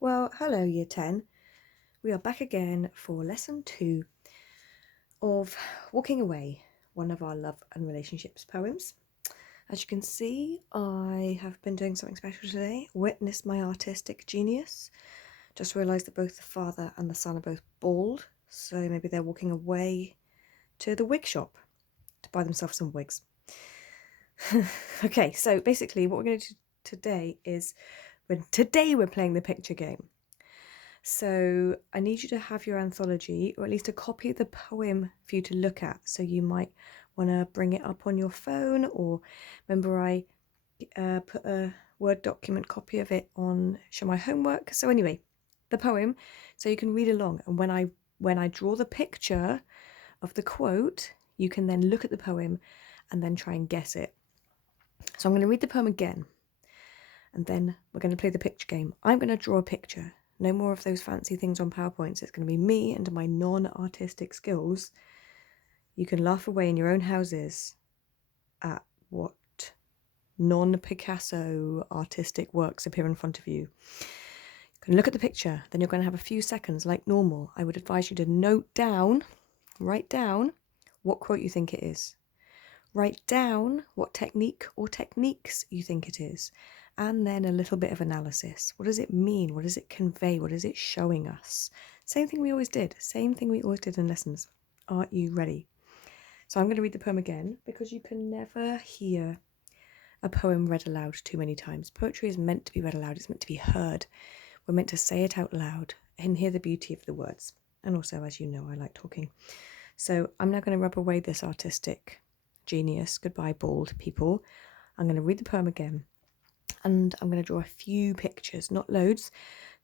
Well, hello, Year 10. We are back again for lesson 2 of Walking Away, one of our love and relationships poems. As you can see, I have been doing something special today. Witness my artistic genius. Just realised that both the father and the son are both bald, so maybe they're walking away to the wig shop to buy themselves some wigs. Okay, so basically what we're going to do today is, today we're playing the picture game. So I need you to have your anthology, or at least a copy of the poem for you to look at. So you might want to bring it up on your phone, or remember I put a Word document copy of it on Show My Homework. So anyway, the poem, so you can read along. And when I draw the picture of the quote, you can then look at the poem and then try and guess it. So I'm going to read the poem again, and then we're going to play the picture game. I'm going to draw a picture. No more of those fancy things on PowerPoints. It's going to be me and my non-artistic skills. You can laugh away in your own houses at what non-Picasso artistic works appear in front of you. You can look at the picture, then you're going to have a few seconds like normal. I would advise you to write down what quote you think it is. Write down what technique or techniques you think it is. And then a little bit of analysis. What does it mean? What does it convey? What is it showing us? Same thing we always did in lessons. Are you ready? So I'm going to read the poem again, because you can never hear a poem read aloud too many times. Poetry is meant to be read aloud. It's meant to be heard. We're meant to say it out loud and hear the beauty of the words. And also, as you know, I like talking. So I'm now going to rub away this artistic genius. Goodbye, bald people. I'm going to read the poem again. And I'm going to draw a few pictures, not loads,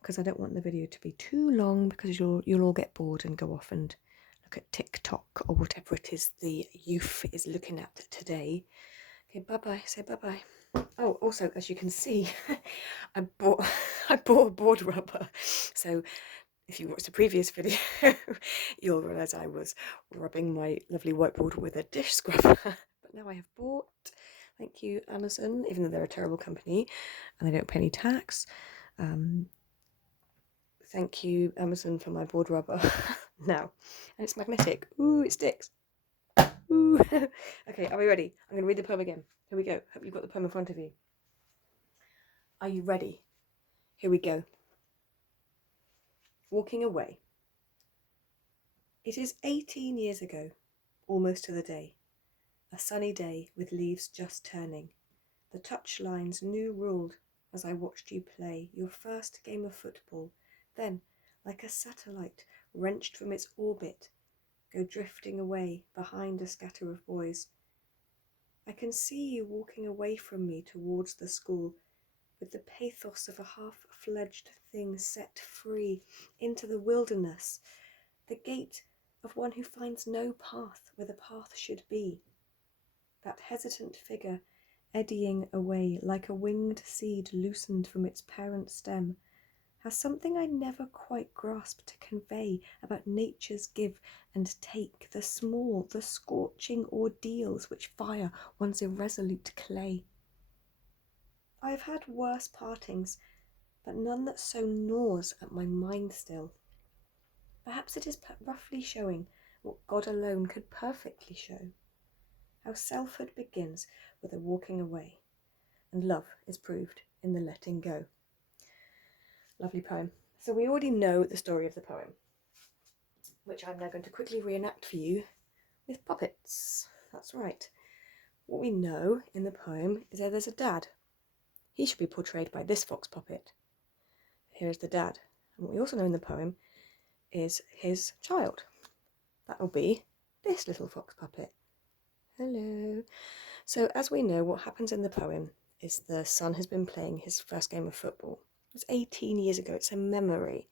because I don't want the video to be too long, because you'll all get bored and go off and look at TikTok or whatever it is the youth is looking at today. Okay, bye-bye. Say bye-bye. Oh, also, as you can see, I bought a board rubber. So if you watched the previous video, you'll realise I was rubbing my lovely whiteboard with a dish scrubber. But now I have bought... Thank you, Amazon, even though they're a terrible company and they don't pay any tax. Thank you, Amazon, for my board rubber. Now, and it's magnetic. Ooh, it sticks. Ooh. Okay, are we ready? I'm going to read the poem again. Here we go. Hope you've got the poem in front of you. Are you ready? Here we go. Walking Away. It is 18 years ago, almost to the day. A sunny day with leaves just turning. The touchlines new ruled as I watched you play your first game of football, then, like a satellite wrenched from its orbit, go drifting away behind a scatter of boys. I can see you walking away from me towards the school, with the pathos of a half-fledged thing set free into the wilderness, the gait of one who finds no path where the path should be. That hesitant figure eddying away like a winged seed loosened from its parent stem has something I never quite grasped to convey about nature's give and take, the small, the scorching ordeals which fire one's irresolute clay. I have had worse partings, but none that so gnaws at my mind still. Perhaps it is roughly showing what God alone could perfectly show, how selfhood begins with a walking away, and love is proved in the letting go. Lovely poem. So we already know the story of the poem, which I'm now going to quickly reenact for you with puppets. That's right. What we know in the poem is that there's a dad. He should be portrayed by this fox puppet. Here is the dad. And what we also know in the poem is his child. That will be this little fox puppet. Hello. So as we know, what happens in the poem is the son has been playing his first game of football. It was 18 years ago. It's a memory.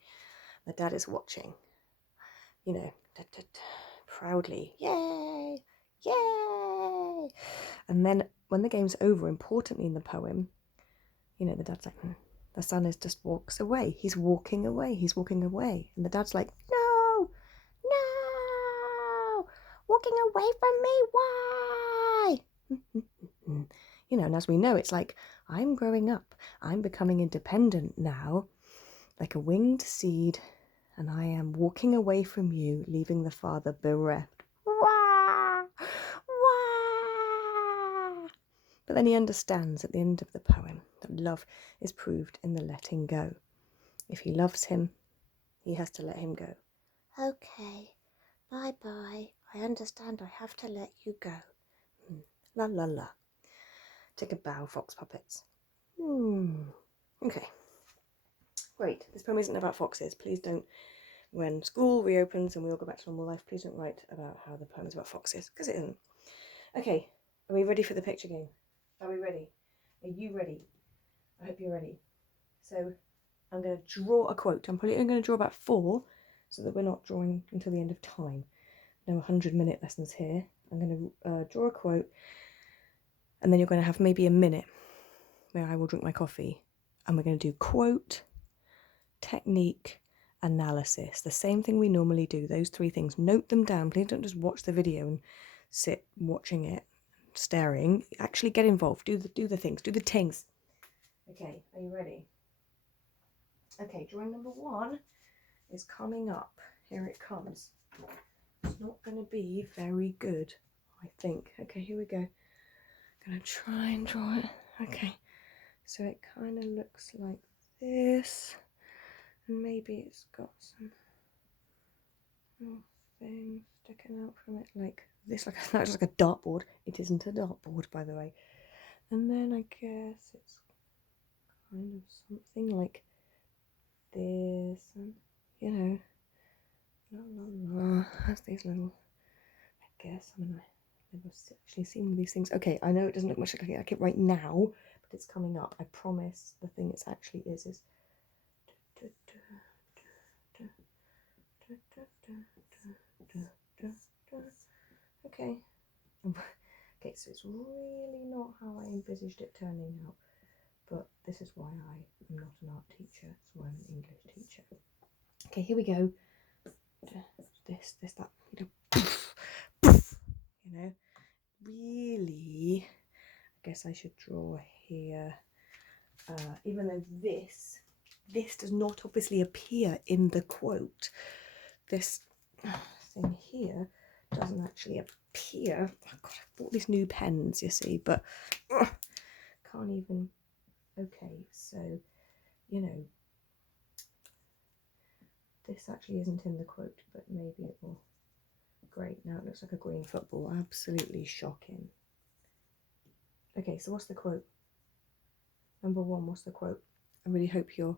The dad is watching, proudly. Yay! Yay! And then when the game's over, importantly in the poem, the dad's like, the son just walks away. He's walking away. He's walking away. And the dad's like, no! No! Walking away from me, why? And as we know, it's like, I'm growing up. I'm becoming independent now. like a winged seed, and I am walking away from you, leaving the father bereft. Wah! Wah! But then he understands at the end of the poem that love is proved in the letting go. If he loves him, he has to let him go. Okay, bye-bye. I understand I have to let you go. La la la. Take a bow, fox puppets. Okay. Great. This poem isn't about foxes. Please don't, when school reopens and we all go back to normal life, please don't write about how the poem is about foxes, because it isn't. Okay, are we ready for the picture game? Are we ready? Are you ready? I hope you're ready. So I'm going to draw a quote. I'm probably only going to draw about 4 so that we're not drawing until the end of time. No 100-minute lessons here. I'm going to draw a quote, and then you're going to have maybe a minute where I will drink my coffee, and we're going to do quote, technique, analysis. The same thing we normally do, those 3 things. Note them down. Please don't just watch the video and sit watching it, staring. Actually get involved. Do the things. Do the things. Okay, are you ready? Okay, drawing number 1 is coming up. Here it comes. It's not going to be very good, I think. Okay, here we go. I'm going to try and draw it. Okay, so it kind of looks like this. And maybe it's got some thing sticking out from it like this. Like that's like a dartboard. It isn't a dartboard, by the way. And then I guess it's kind of something like this. And, you know, has these little, I guess, I mean, I've never actually seen one of these things. Okay, I know it doesn't look much like it right now, but it's coming up. I promise the thing it actually is okay. Okay, so it's really not how I envisaged it turning out, but this is why I am not an art teacher. It's why I'm an English teacher. Okay, here we go. This, that, you know, really, I guess I should draw here, even though this does not obviously appear in the quote. This thing here doesn't actually appear. Oh God, I bought these new pens, you see, but can't even. Okay, so, you know, this actually isn't in the quote, but maybe it will. Great, now it looks like a green football. Absolutely shocking. Okay, so what's the quote? Number 1, what's the quote? I really hope you're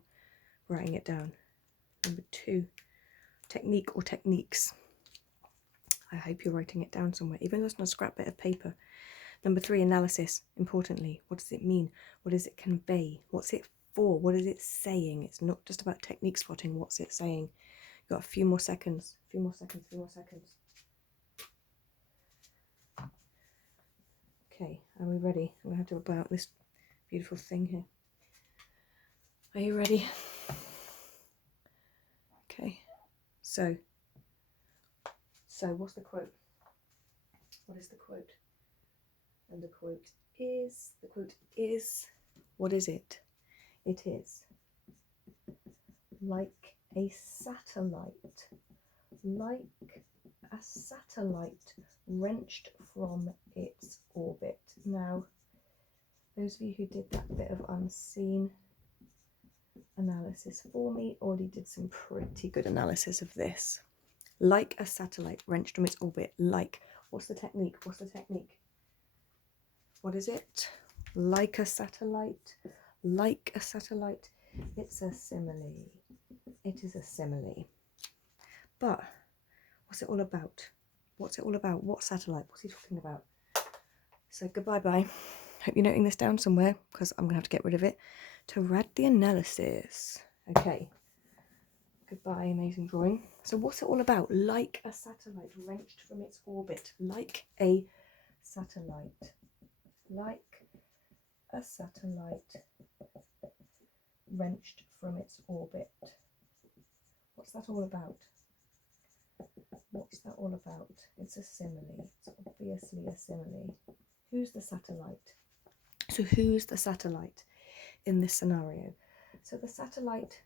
writing it down. Number 2, technique or techniques. I hope you're writing it down somewhere, even though it's not a scrap bit of paper. Number 3, analysis. Importantly, what does it mean? What does it convey? What's it for? What is it saying? It's not just about technique spotting. What's it saying? You've got a few more seconds. A few more seconds. Okay, are we ready? I'm going to have to about this beautiful thing here. Are you ready? Okay, so what's the quote? What is the quote? And the quote is, what is it? It is like a satellite, wrenched from its orbit. Now, those of you who did that bit of unseen analysis for me already did some pretty good analysis of this. Like a satellite wrenched from its orbit. Like, what's the technique? What is it? Like a satellite. It's a simile. It is a simile. But what's it all about? What satellite? What's he talking about? So goodbye. Hope you're noting this down somewhere, because I'm going to have to get rid of it to read the analysis. Okay. Goodbye, amazing drawing. So what's it all about? Like a satellite wrenched from its orbit. Like a satellite. Wrenched from its orbit. What's that all about? It's a simile. It's obviously a simile. Who's the satellite? So who's the satellite in this scenario? So the satellite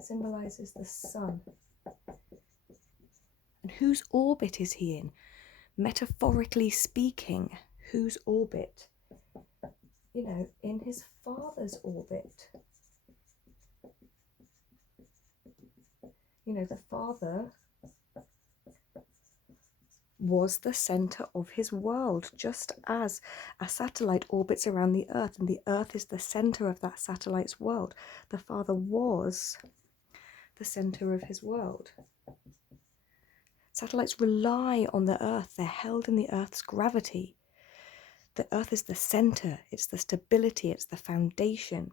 symbolises the sun. And whose orbit is he in? Metaphorically speaking, whose orbit? You know, in his father's orbit. You know, the father was the centre of his world, just as a satellite orbits around the Earth, and the Earth is the centre of that satellite's world. The father was the centre of his world. Satellites rely on the Earth. They're held in the Earth's gravity. The Earth is the centre. It's the stability. It's the foundation.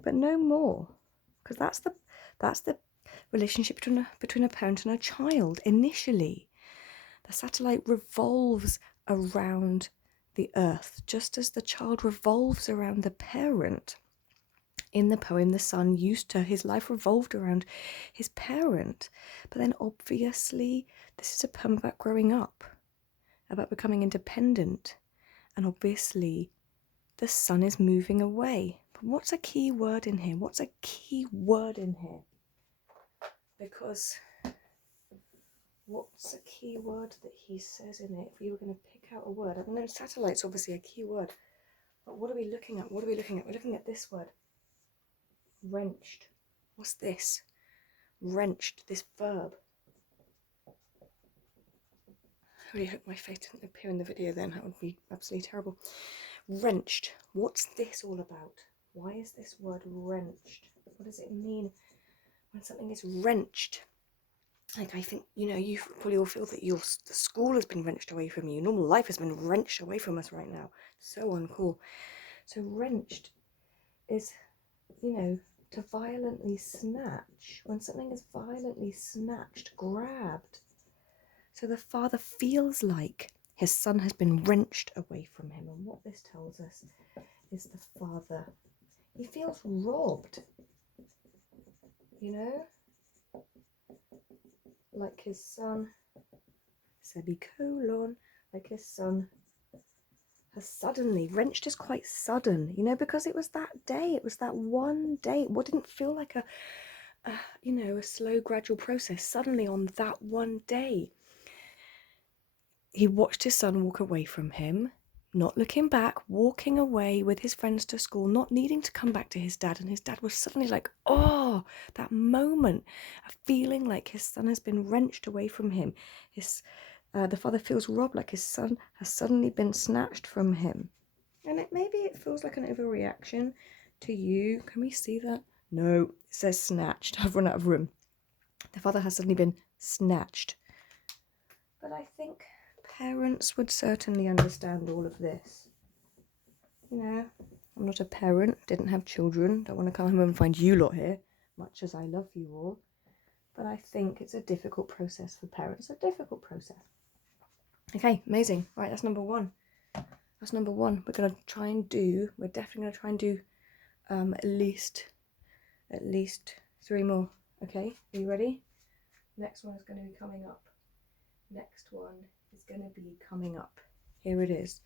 But no more, because that's the relationship between a parent and a child. Initially, the satellite revolves around the Earth, just as the child revolves around the parent. In the poem, the son used to, his life revolved around his parent. But then obviously, this is a poem about growing up, about becoming independent. And obviously, the son is moving away. But what's a key word in here? What's a key word in here? Because what's a key word that he says in it? If we were going to pick out a word. I mean, satellite's obviously a key word. But what are we looking at? What are we looking at? We're looking at this word. Wrenched. What's this? Wrenched, this verb. I really hope my face didn't appear in the video then. That would be absolutely terrible. Wrenched. What's this all about? Why is this word wrenched? What does it mean when something is wrenched? Like, I think, you know, you probably all feel that the school has been wrenched away from you. Normal life has been wrenched away from us right now. So uncool. So wrenched is, you know, to violently snatch. When something is violently snatched, grabbed. So the father feels like his son has been wrenched away from him. And what this tells us is the father, he feels robbed, you know? Like his son, semicolon, like his son has suddenly, wrenched is quite sudden, you know, because it was that day, it was that one day, what didn't feel like a you know, a slow gradual process. Suddenly on that one day, he watched his son walk away from him, not looking back, walking away with his friends to school, not needing to come back to his dad. And his dad was suddenly like, oh, that moment, a feeling like his son has been wrenched away from him. The father feels robbed, like his son has suddenly been snatched from him. And maybe it feels like an overreaction to you. Can we see that? No, it says snatched. I've run out of room. The father has suddenly been snatched. But I think parents would certainly understand all of this. You know, I'm not a parent, didn't have children, don't want to come home and find you lot here, much as I love you all. But I think it's a difficult process for parents, a difficult process. Okay, amazing. Right, that's number one. That's number one. We're definitely going to try and do at least 3 more. Okay, are you ready? Next one is going to be coming up. Next one is going to be coming up. Here it is.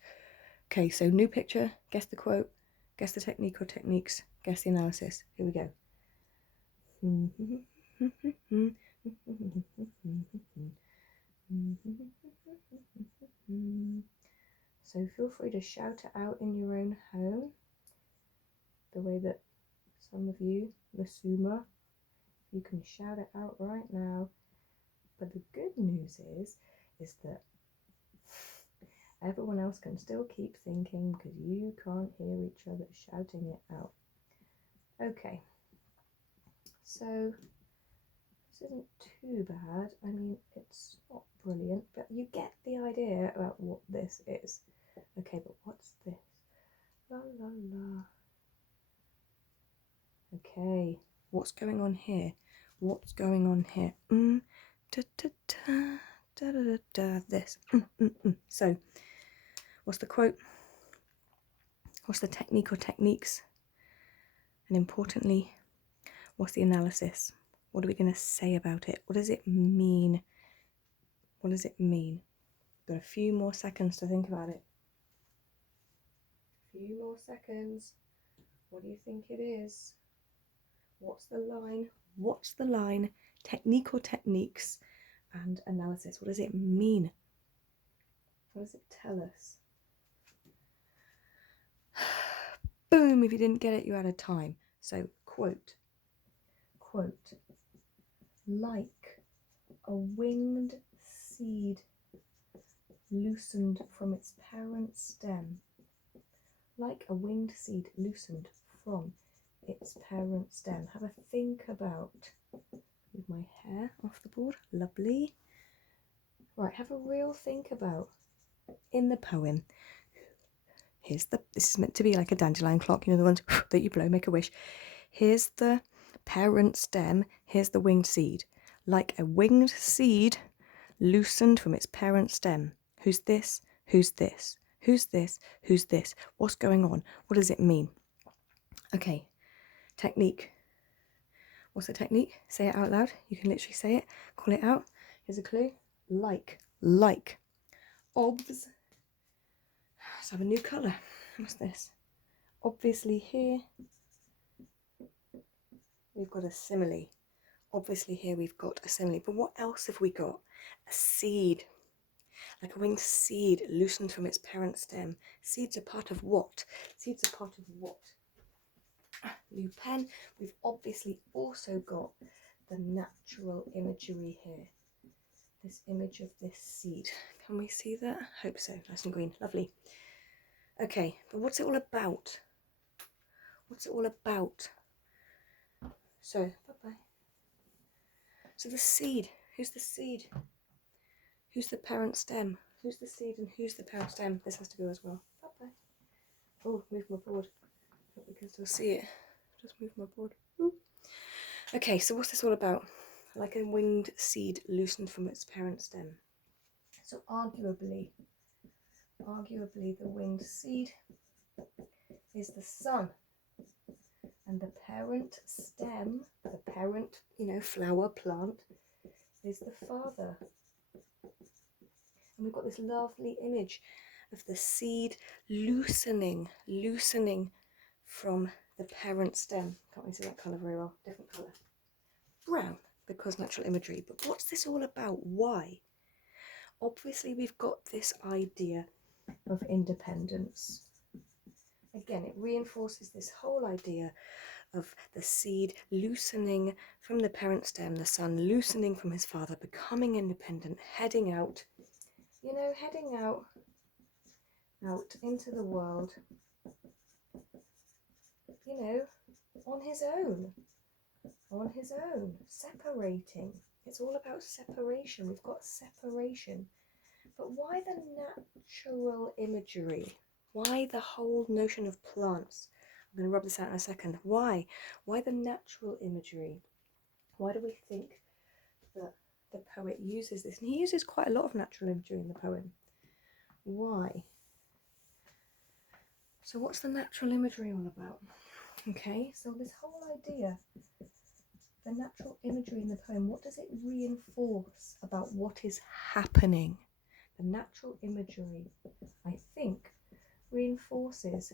Okay, so new picture, guess the quote, guess the technique or techniques, guess the analysis. Here we go. So feel free to shout it out in your own home, the way that some of you, Masuma, you can shout it out right now. But the good news is that everyone else can still keep thinking because you can't hear each other shouting it out. Okay, so this isn't too bad. I mean, it's not brilliant, but you get the idea about what this is. Okay, but what's this? La la la. Okay, what's going on here? What's going on here? Da da da da da da. This. So, what's the quote? What's the technique or techniques? And importantly, what's the analysis? What are we going to say about it? What does it mean? What does it mean? Got a few more seconds to think about it. A few more seconds. What do you think it is? What's the line? What's the line? Technique or techniques and analysis. What does it mean? What does it tell us? Boom, if you didn't get it, you're out of time. So, quote, like a winged seed loosened from its parent stem. Like a winged seed loosened from its parent stem. Have a think about. Move my hair off the board. Lovely. Right, have a real think about. In the poem, this is meant to be like a dandelion clock, you know, the ones that you blow, make a wish. Here's the parent stem, here's the winged seed. Like a winged seed loosened from its parent stem. Who's this? Who's this? Who's this? Who's this? What's going on? What does it mean? Okay, technique. What's the technique? Say it out loud. You can literally say it, call it out. Here's a clue. Like. Obs. Let's have a new colour. What's this? Obviously here we've got a simile. Obviously here we've got a simile. But what else have we got? A seed. Like a winged seed loosened from its parent stem. Seeds are part of what? Seeds are part of what? New pen. We've obviously also got the natural imagery here. This image of this seed. Can we see that? Hope so. Nice and green. Lovely. Okay, but what's it all about? What's it all about? So, bye-bye. So the seed. Who's the seed? Who's the parent stem? Who's the seed and who's the parent stem? This has to go as well. Bye-bye. Oh, move my board. Hope we can still see it. Just move my board. Ooh. Okay, so what's this all about? Like a winged seed loosened from its parent stem. So arguably the winged seed is the sun, and the parent stem, the parent, flower, plant, is the father. And we've got this lovely image of the seed loosening from the parent stem. Can't really see that colour very well. Different colour. Brown, because natural imagery. But what's this all about? Why? Obviously, we've got this idea of independence. Again, it reinforces this whole idea of the seed loosening from the parent stem, the son loosening from his father, becoming independent, heading out into the world, on his own, separating. It's all about separation. We've got separation. But why the natural imagery? Why the whole notion of plants? I'm going to rub this out in a second. Why? Why the natural imagery? Why do we think that the poet uses this? And he uses quite a lot of natural imagery in the poem. Why? So what's the natural imagery all about? Okay, so this whole idea, the natural imagery in the poem, what does it reinforce about what is happening? The natural imagery, I think, reinforces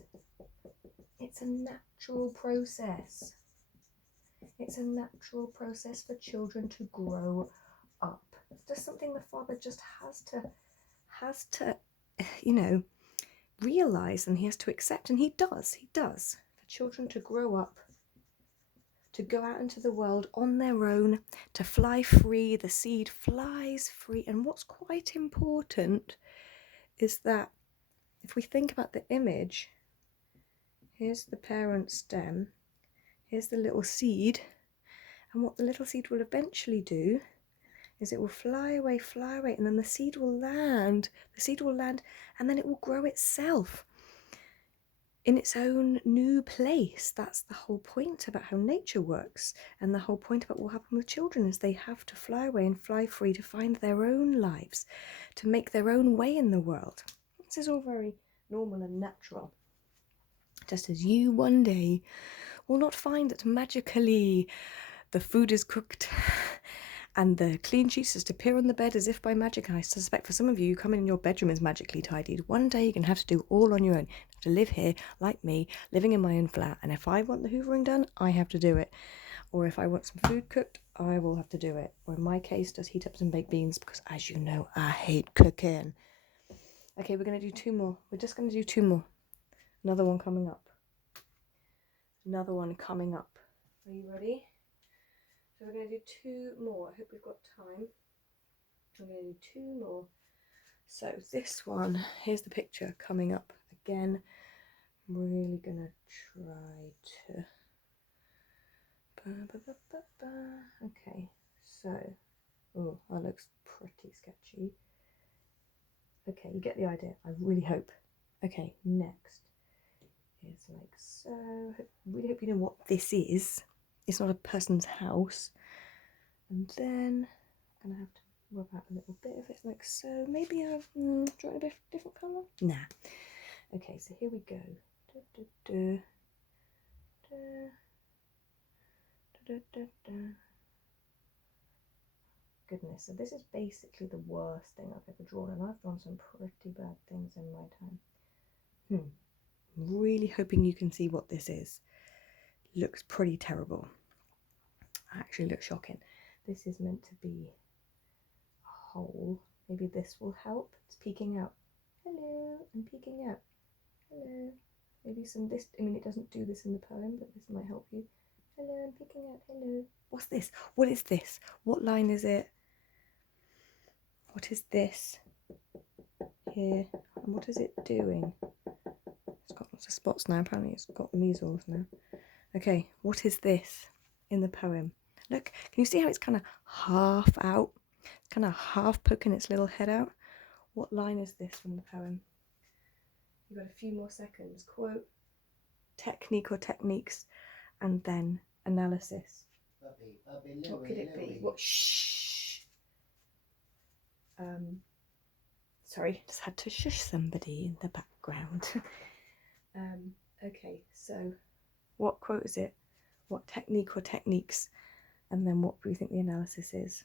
it's a natural process. It's a natural process for children to grow up. It's just something the father just has to realize, and he has to accept, and he does for children to grow up, to go out into the world on their own, to fly free. The seed flies free. And what's quite important is that if we think about the image, here's the parent stem, here's the little seed, and what the little seed will eventually do is it will fly away, and then the seed will land, and then it will grow itself in its own new place. That's the whole point about how nature works, and the whole point about what happens with children is they have to fly away and fly free to find their own lives, to make their own way in the world. This is all very normal and natural. Just as you one day will not find that magically the food is cooked and the clean sheets just appear on the bed as if by magic. And I suspect for some of you, you come in and your bedroom is magically tidied. One day you're going to have to do all on your own. You have to live here like me, living in my own flat. And if I want the hoovering done, I have to do it. or if I want some food cooked, I will have to do it. Or in my case, just heat up some baked beans, because as you know, I hate cooking. Okay, we're going to do 2 more. We're just going to do 2 more. Another one coming up. Another one coming up. Are you ready? So we're going to do 2 more. I hope we've got time. I'm going to do 2 more. So this one, here's the picture coming up again. I'm really going to try to... Okay, so... Oh, that looks pretty sketchy. Okay, you get the idea. I really hope. Okay, next is like so. Really hope you know what this is. It's not a person's house. And then I'm gonna have to rub out a little bit of it like so. Maybe I've drawn a bit different colour. Nah. Okay, so here we go. Goodness, so this is basically the worst thing I've ever drawn, and I've drawn some pretty bad things in my time. I'm really hoping you can see what this is. Looks pretty terrible. Actually looks shocking. This is meant to be a hole. Maybe this will help. It's peeking out. Hello, I'm peeking out. Hello. Maybe some this, I mean it doesn't do this in the poem, but this might help you. Hello, I'm peeking out. Hello. What's this? What is this? What line is it? What is this? Here. And what is it doing? It's got lots of spots now. Apparently it's got measles now. Okay, what is this in the poem? Look, can you see how it's kind of half out? It's kind of half poking its little head out. What line is this from the poem? You've got a few more seconds. Quote, technique or techniques, and then analysis. What could it be? What? Shh. Sorry, just had to shush somebody in the background. Okay, so what quote is it? What technique or techniques? And then what do we think the analysis is?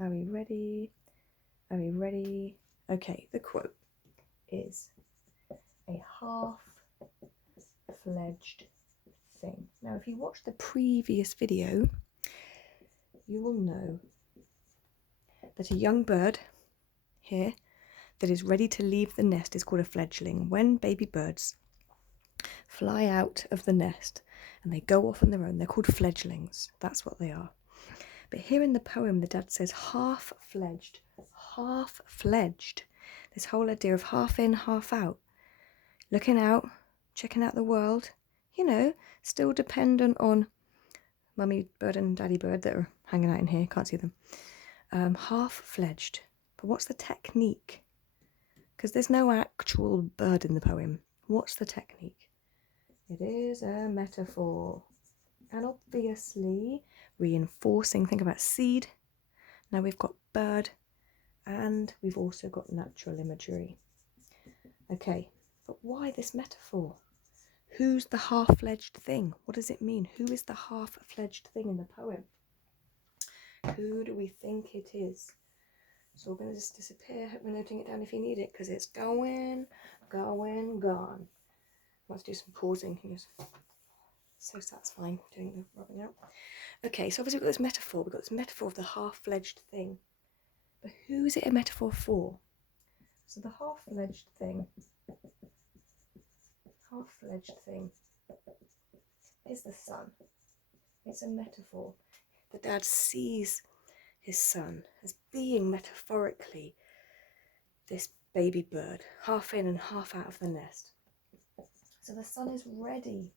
Are we ready? Are we ready? Okay, the quote is a half-fledged thing. Now, if you watch the previous video, you will know that a young bird here that is ready to leave the nest is called a fledgling. When baby birds fly out of the nest and they go off on their own, they're called fledglings. That's what they are. But here in the poem, the dad says half-fledged, half-fledged. This whole idea of half in, half out. Looking out, checking out the world, you know, still dependent on mummy bird and daddy bird that are hanging out in here, can't see them. Half-fledged. But what's the technique? Because there's no actual bird in the poem. What's the technique? It is a metaphor. And obviously reinforcing, think about seed. Now we've got bird and we've also got natural imagery. Okay, but why this metaphor? Who's the half-fledged thing? What does it mean? Who is the half-fledged thing in the poem? Who do we think it is? It's all going to just disappear. Hope you're noting it down if you need it, because it's gone. Let's do some pausing here. So satisfying doing the rubbing out. Okay, so obviously we've got this metaphor. We've got this metaphor of the half-fledged thing. But who is it a metaphor for? So the half-fledged thing is the sun. It's a metaphor. The dad sees his son as being metaphorically this baby bird, half in and half out of the nest. So the son is ready.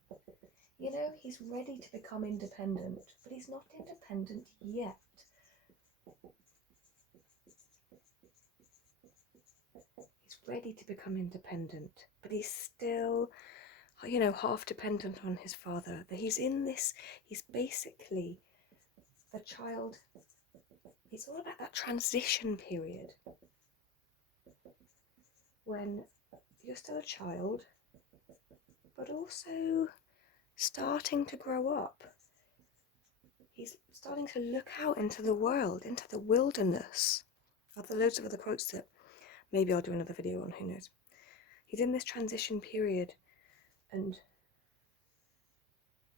You know, he's ready to become independent, but he's not independent yet. He's ready to become independent, but he's still, you know, half dependent on his father. That he's in this, he's basically the child. It's all about that transition period when you're still a child, but also starting to grow up. He's starting to look out into the world, into the wilderness. There are loads of other quotes that maybe I'll do another video on, who knows. He's in this transition period, and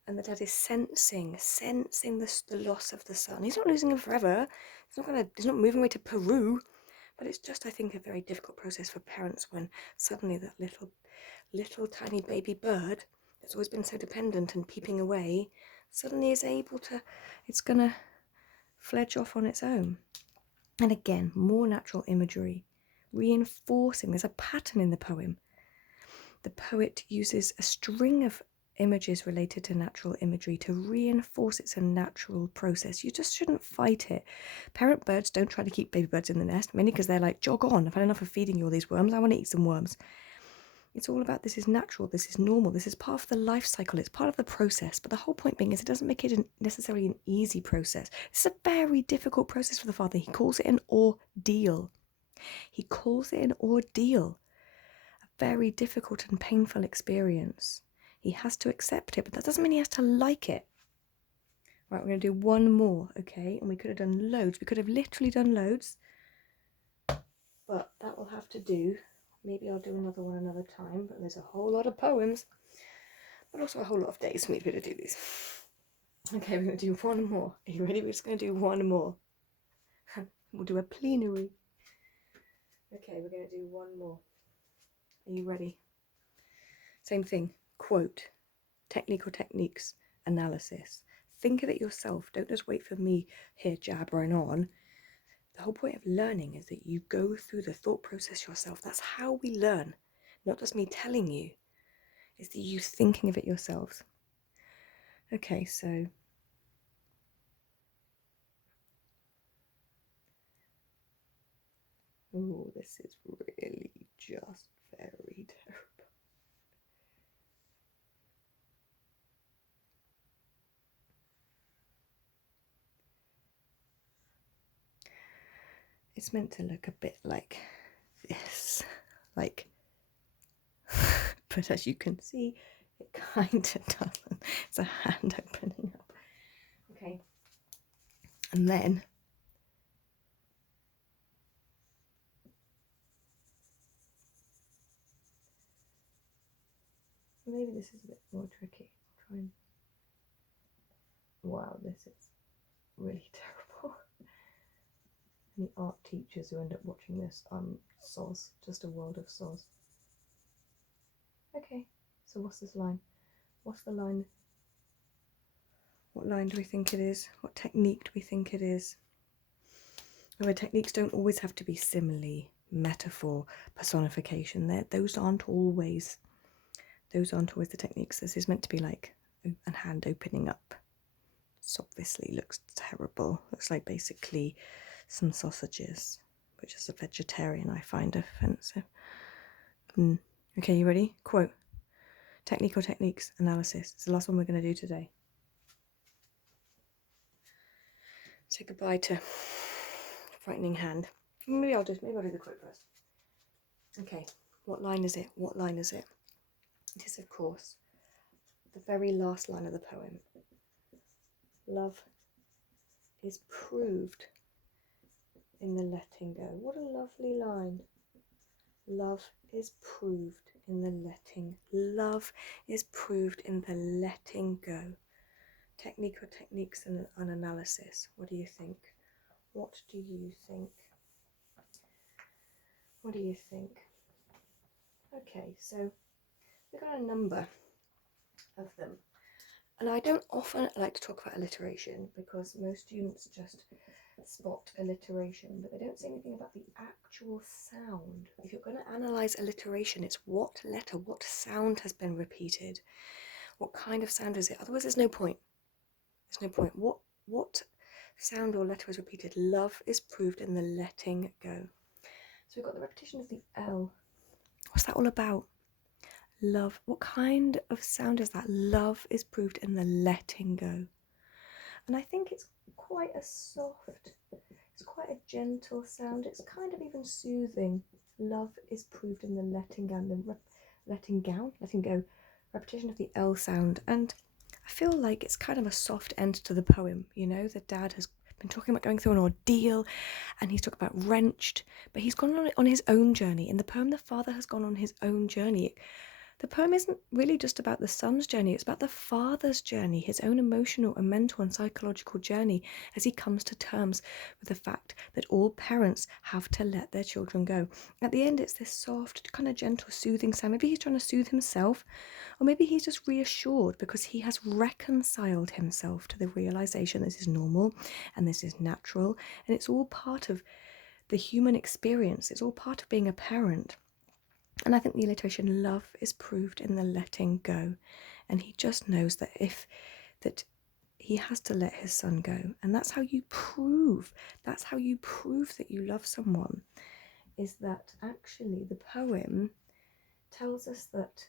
And the dad is sensing the loss of the son. He's not losing him forever. He's not moving away to Peru. But it's just, I think, a very difficult process for parents when suddenly that little tiny baby bird that's always been so dependent and peeping away suddenly is able to, it's going to fledge off on its own. And again, more natural imagery, reinforcing. There's a pattern in the poem. The poet uses a string of images related to natural imagery to reinforce it's a natural process. You just shouldn't fight it. Parent birds don't try to keep baby birds in the nest, mainly because they're like, jog on, I've had enough of feeding you all these worms, I want to eat some worms. It's all about this is natural, this is normal, this is part of the life cycle, it's part of the process. But the whole point being is it doesn't make it necessarily an easy process. It's a very difficult process for the father. He calls it an ordeal. He calls it an ordeal. A very difficult and painful experience. He has to accept it, but that doesn't mean he has to like it. Right, we're going to do one more, okay? And we could have done loads. We could have literally done loads. But that will have to do. Maybe I'll do another one another time. But there's a whole lot of poems. But also a whole lot of days for me to do these. Okay, we're going to do one more. Are you ready? We're just going to do one more. We'll do a plenary. Okay, we're going to do one more. Are you ready? Same thing. Quote. Technical techniques. Analysis. Think of it yourself. Don't just wait for me here jabbering on. The whole point of learning is that you go through the thought process yourself. That's how we learn. Not just me telling you. It's that you thinking of it yourselves. Okay, so oh, this is really just very terrible. It's meant to look a bit like this, like, but as you can see, it kind of doesn't. It's a hand opening up. Okay, and then maybe this is a bit more tricky. I'll try and... Wow, this is really terrible. Any art teachers who end up watching this, soz, just a world of soz. Okay, so what's this line? What's the line? What line do we think it is? What technique do we think it is? However, techniques don't always have to be simile, metaphor, personification. Those aren't always the techniques. This is meant to be like a hand opening up. This obviously looks terrible. Looks like basically some sausages, which as a vegetarian I find offensive. Okay, you ready? Quote. Technical techniques, analysis. It's the last one we're going to do today. Say goodbye to frightening hand. Maybe I'll do the quote first. Okay, what line is it? What line is it? It is, of course, the very last line of the poem. Love is proved in the letting go. What a lovely line. Love is proved in the letting. Love is proved in the letting go. Technical techniques and an analysis. What do you think? What do you think? What do you think? Okay, so we've got a number of them. And I don't often like to talk about alliteration because most students just spot alliteration, but they don't say anything about the actual sound. If you're going to analyse alliteration, it's what letter, what sound has been repeated. What kind of sound is it? Otherwise, there's no point. There's no point. What sound or letter is repeated? Love is proved in the letting go. So we've got the repetition of the L. What's that all about? Love. What kind of sound is that? Love is proved in the letting go. And I think it's quite a soft, it's quite a gentle sound. It's kind of even soothing. Love is proved in the letting go. Letting go. Repetition of the L sound. And I feel like it's kind of a soft end to the poem. You know, the dad has been talking about going through an ordeal and he's talking about wrenched, but he's gone on his own journey. In the poem, the father has gone on his own journey. The poem isn't really just about the son's journey, it's about the father's journey, his own emotional and mental and psychological journey as he comes to terms with the fact that all parents have to let their children go. At the end, it's this soft, kind of gentle, soothing sound. Maybe he's trying to soothe himself, or maybe he's just reassured because he has reconciled himself to the realization this is normal and this is natural, and it's all part of the human experience. It's all part of being a parent. And I think the alliteration love is proved in the letting go. And he just knows that he has to let his son go. And that's how you prove that you love someone, is that actually the poem tells us that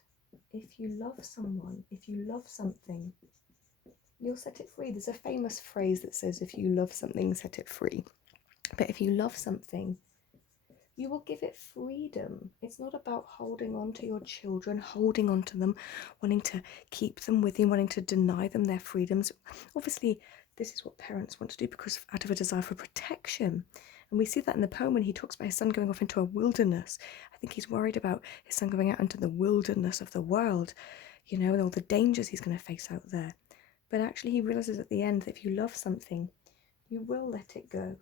if you love someone, if you love something, you'll set it free. There's a famous phrase that says, if you love something, set it free. But if you love something, you will give it freedom. It's not about holding on to your children, holding on to them, wanting to keep them with you, wanting to deny them their freedoms. Obviously, this is what parents want to do because out of a desire for protection. And we see that in the poem when he talks about his son going off into a wilderness. I think he's worried about his son going out into the wilderness of the world, and all the dangers he's going to face out there. But actually he realizes at the end that if you love something, you will let it go.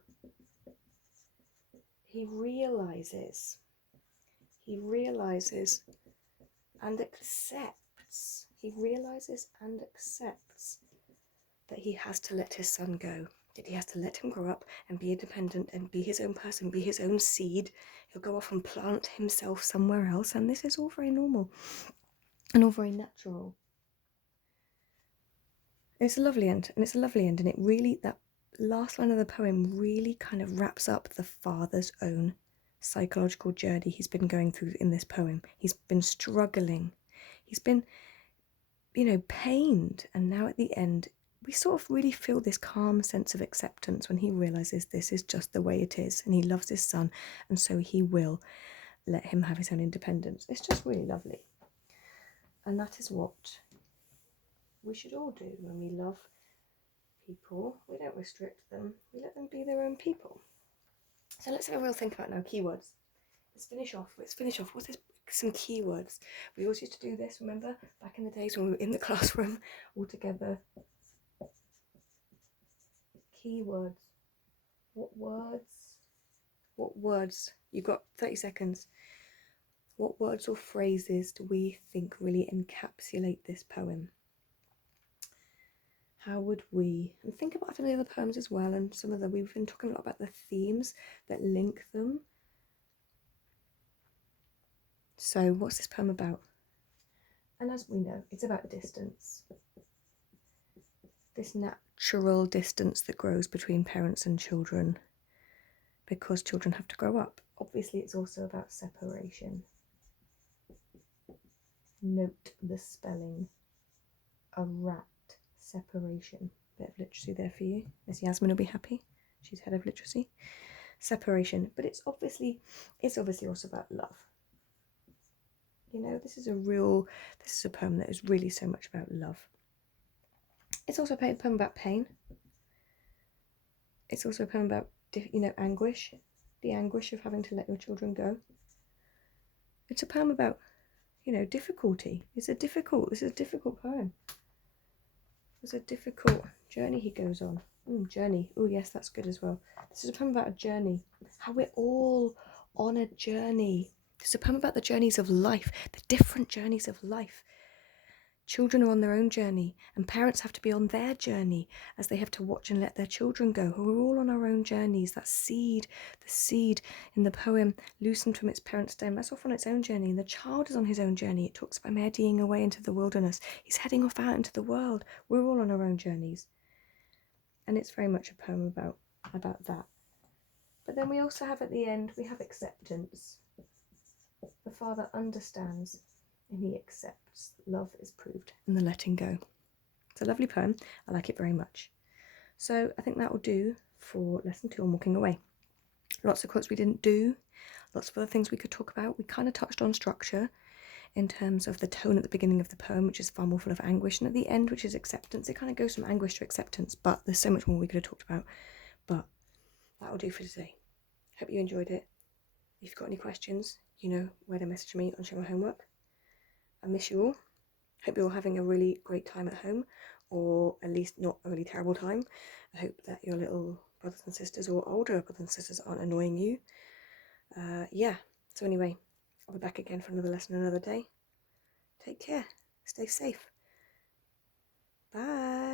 He realizes and accepts. He realizes and accepts that he has to let his son go, that he has to let him grow up and be independent and be his own person, be his own seed. He'll go off and plant himself somewhere else, and this is all very normal and all very natural. It's a lovely end, and it really, that last line of the poem really kind of wraps up the father's own psychological journey he's been going through in this poem. He's been struggling, he's been, pained, and now at the end we sort of really feel this calm sense of acceptance when he realizes this is just the way it is, and he loves his son, and so he will let him have his own independence. It's just really lovely, and that is what we should all do when we love people. We don't restrict them, we let them be their own people. So let's have a real think about now keywords. Let's finish off. What's this? Some keywords. We always used to do this, remember? Back in the days when we were in the classroom all together. Keywords. What words? You've got 30 seconds. What words or phrases do we think really encapsulate this poem? How would we, and think about some of the other poems as well, and we've been talking a lot about the themes that link them. So what's this poem about? And as we know, it's about distance. This natural distance that grows between parents and children because children have to grow up. Obviously, it's also about separation. Note the spelling. A rat. Separation. Bit of literacy there for you. Miss Yasmin will be happy. She's head of literacy. Separation. But it's obviously also about love. This is a poem that is really so much about love. It's also a poem about pain. It's also a poem about, anguish, the anguish of having to let your children go. It's a poem about, difficulty. This is a difficult poem. It's a difficult journey he goes on. Journey. Oh, yes, that's good as well. This is a poem about a journey. How we're all on a journey. It's a poem about the journeys of life, the different journeys of life. Children are on their own journey, and parents have to be on their journey as they have to watch and let their children go. We're all on our own journeys. That seed, the seed in the poem, loosened from its parent stem, that's off on its own journey, and the child is on his own journey. It talks about him eddying away into the wilderness. He's heading off out into the world. We're all on our own journeys. And it's very much a poem about that. But then we also have at the end, we have acceptance. The father understands and he accepts that love is proved in the letting go. It's a lovely poem. I like it very much. So I think that will do for lesson 2 on walking away. Lots of quotes we didn't do, lots of other things we could talk about. We kind of touched on structure in terms of the tone at the beginning of the poem, which is far more full of anguish, and at the end, which is acceptance. It kind of goes from anguish to acceptance, but there's so much more we could have talked about. But that will do for today. Hope you enjoyed it. If you've got any questions, you know where to message me on Share My Homework. I miss you all. Hope you're all having a really great time at home, or at least not a really terrible time. I hope that your little brothers and sisters or older brothers and sisters aren't annoying you. Yeah, so anyway, I'll be back again for another lesson another day. Take care. Stay safe. Bye.